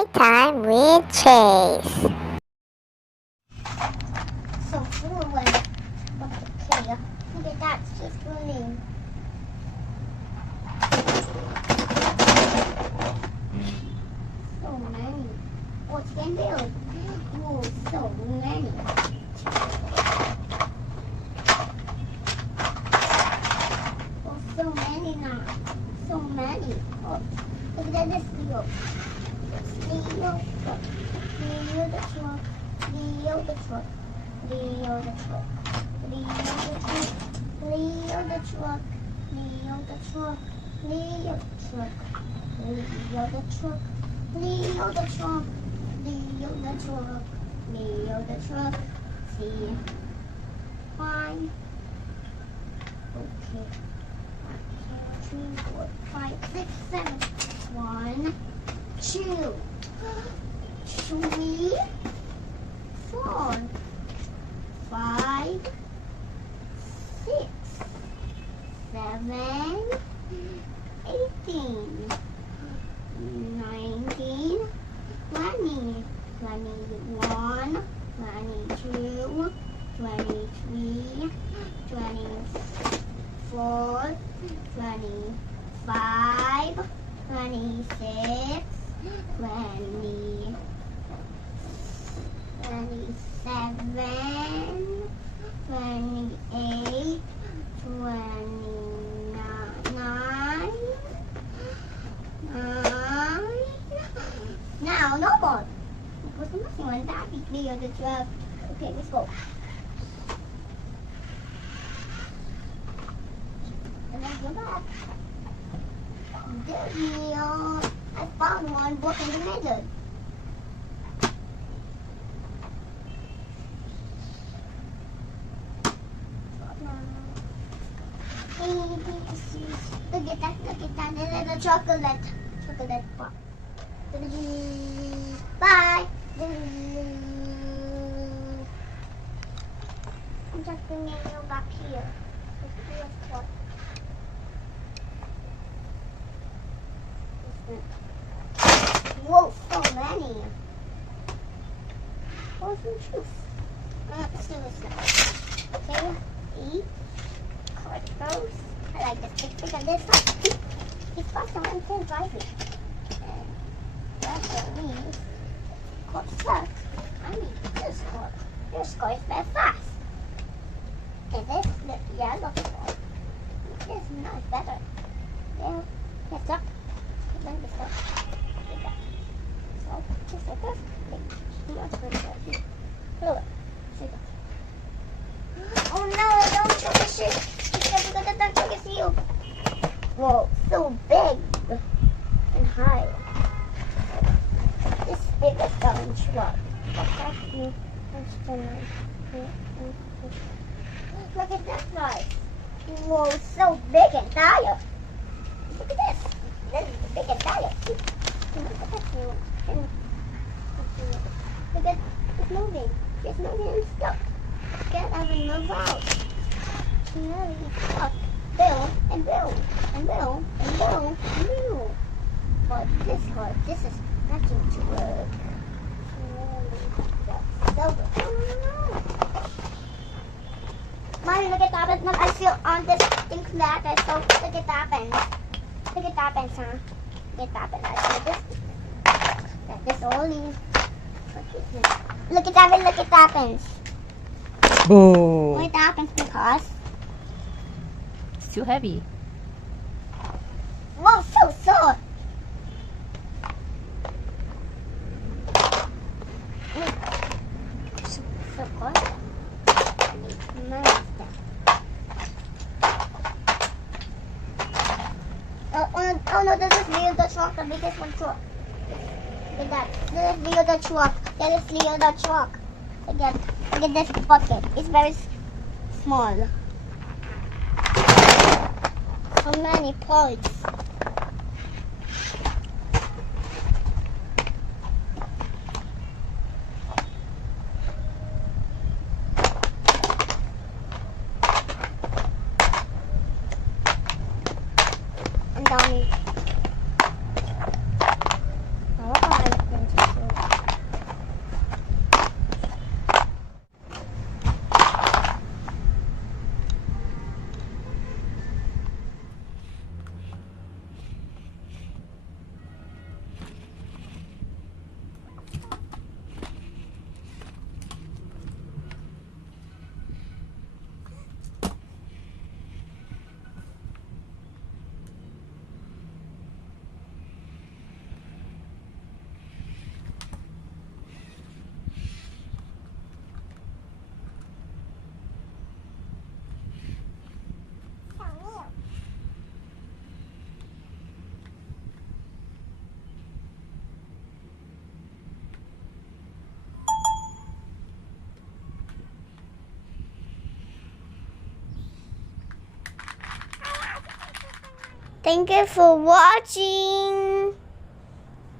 Playtime with Chase. So fluent. Okay, look at that, she's running. So many. Oh, stand there. Oh, so many. Oh, so many now. So many. Oh, look at this Leo. Leo the truck. Leo the truck. Leo the truck. Leo the truck. Leo the truck. Leo the truck. Leo the truck. Leo the truck. Leo the truck. Leo the truck. Leo the truck. Leo the truck. See. Fine. Okay. 1, 2, 3, 4, 5, 6, 7. 1, 2, 3, 4, 5, 6, 7, 18, 19, 20, 21, 22, 23, 24, 25, 26, 20, 27, 28, 29, 9. Now, no more. Because I'm missing one. That be clear the 12. Okay, let's go. And then go back. There's Neil. I found one book in the middle. Look at that, the chocolate bar. Bye. I'm just bringing you back here. Whoa, so many. Oh, some juice. Let's do this now. Okay, eat. Cartons. I like this. Look at this one. It's faster than 10 driving. And that's what it means. Car sucks. I mean, this car is very fast. And this, the yellow car, this is better. Yeah, it's up. Then this up. Like that. So, just like this. Much better. Look. See that. Oh no, don't show the shit. Don't show the seal. Whoa, so big and high. This biggest orange truck. Look at that guy. Whoa, so big and tire. Look at this. This is the biggest tire. Look at it's moving. It's moving and stuck. Can't even move out. No, he's stuck. Build and build and build and build and build. But this car, this is not going to work. So, no. Mommy, look at that. I feel on this thing flat. So look at that. Look at that, huh? Look at that. I feel this. This only. Look at that. Look at that. Boo. What happens because? It's too heavy. Whoa, so sore. So good. Oh no, this is Leo the truck, the biggest one truck. Look at that. This is Leo the truck. That is Leo the truck. Look at this bucket. It's very small. How many parts? And down. Thank you for watching.